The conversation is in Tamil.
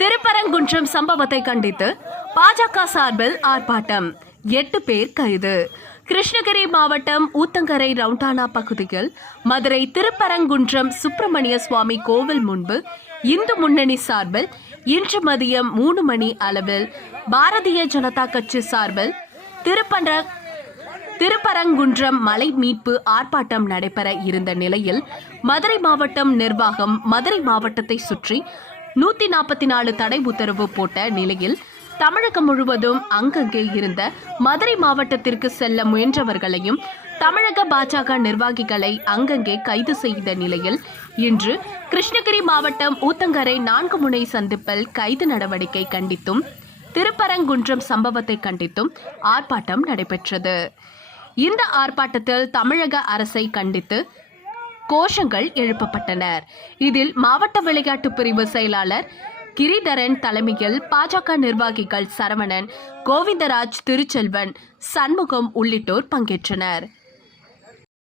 திருப்பரங்குன்றம் சம்பவத்தை கண்டித்து பாஜக சார்பில் ஆர்ப்பாட்டம், 8 பேர் கைது. கிருஷ்ணகிரி மாவட்டம் ஊத்தங்கரை ரவுண்டானா பகுதியில் மதுரை திருப்பரங்குன்றம் சுப்பிரமணிய சுவாமி கோவில் முன்பு இந்து முன்னணி சார்பில் இன்று மதியம் 3 மணி அளவில் பாரதிய ஜனதா கட்சி சார்பில் திருப்பரங்குன்றம் மலை மீட்பு ஆர்ப்பாட்டம் நடைபெற இருந்த நிலையில் மதுரை மாவட்டம் நிர்வாகம் மதுரை மாவட்டத்தை சுற்றி 144 தடை உத்தரவு போட்ட நிலையில் தமிழகம் முழுவதும் அங்கங்கே இருந்த மதுரை மாவட்டத்திற்கு செல்ல முயன்றவர்களையும் தமிழக பாஜக நிர்வாகிகளை அங்கங்கே கைது செய்த நிலையில் இன்று கிருஷ்ணகிரி மாவட்டம் ஊத்தங்கரை 4 முனை சந்திப்பில் கைது நடவடிக்கை கண்டித்தும் திருப்பரங்குன்றம் சம்பவத்தை கண்டித்தும் ஆர்ப்பாட்டம் நடைபெற்றது. இந்த ஆர்ப்பாட்டத்தில் தமிழக அரசை கண்டித்து கோஷங்கள் எழுப்பப்பட்டன. இதில் மாவட்ட விளையாட்டு பிரிவு செயலாளர் கிரிதரன் தலைமையில் பாஜக நிர்வாகிகள் சரவணன், கோவிந்தராஜ், திருச்செல்வன், சண்முகம் உள்ளிட்டோர் பங்கேற்றனர்.